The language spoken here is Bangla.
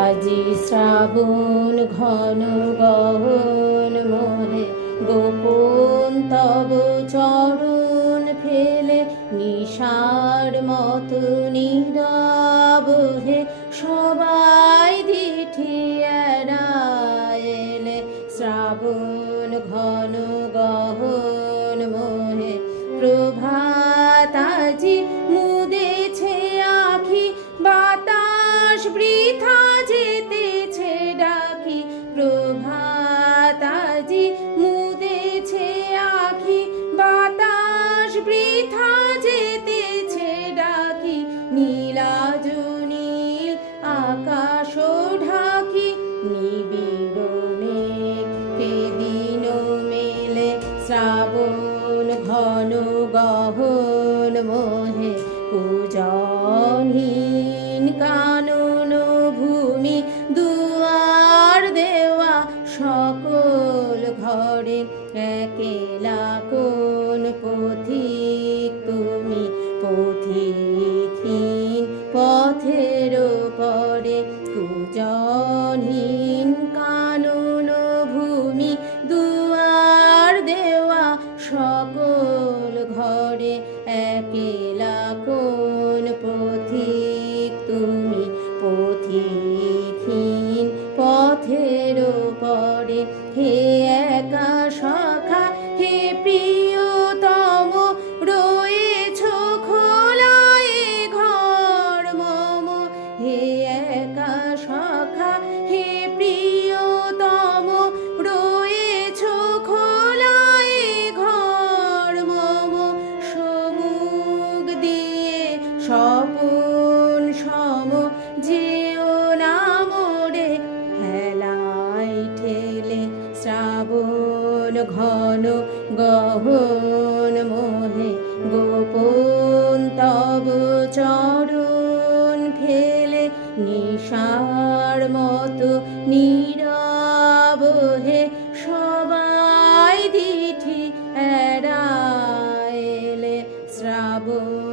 আজি শ্রাবণ ঘন গহন মোহে গোপন তব চরণ ফেলে নিশার মতো নীরব হে সবাই দিঠি এড়াইলে শ্রাবণ ঘন গহন মোহে প্রভাত আজি মুদেছে আখি বাতাস বৃথা যেতেছে ডাকি প্রভাত আজি মুদেছে আখি বাতাস বৃথা যেতেছে ডাকি নীলাজ নীল আকাশ ঢাকি নিবিড় মেঘ কেদিন মেলে শ্রাবণ ঘন গহন মোহে পূজনহীন কানন ভূমি দুয়ার দেওয়া সকল ঘরে একেলা কোন পথিক তুমি পথিকহীন পথের পরে পূজনহীন কানন ভূমি দুয়ার দেওয়া সকল ঘরে একেলা কোন পথিক তুমি পথিকহীন পথের পরে হে একা সখা হে প্রিয়তম রয়েছ খোলায় ঘর মম হে একা সখা হে প্রিয়তম রয়েছ খোলায় ঘর মম সমুখ দিয়ে স্বপন সম যেও না মোরে হেলাই ঠেলে শ্রাবণ ঘন গহন মোহে গোপন তব চরণ ফেলে নিশার মতো নীরব হে সবাই দিঠি এড়াইলে শ্রাবণ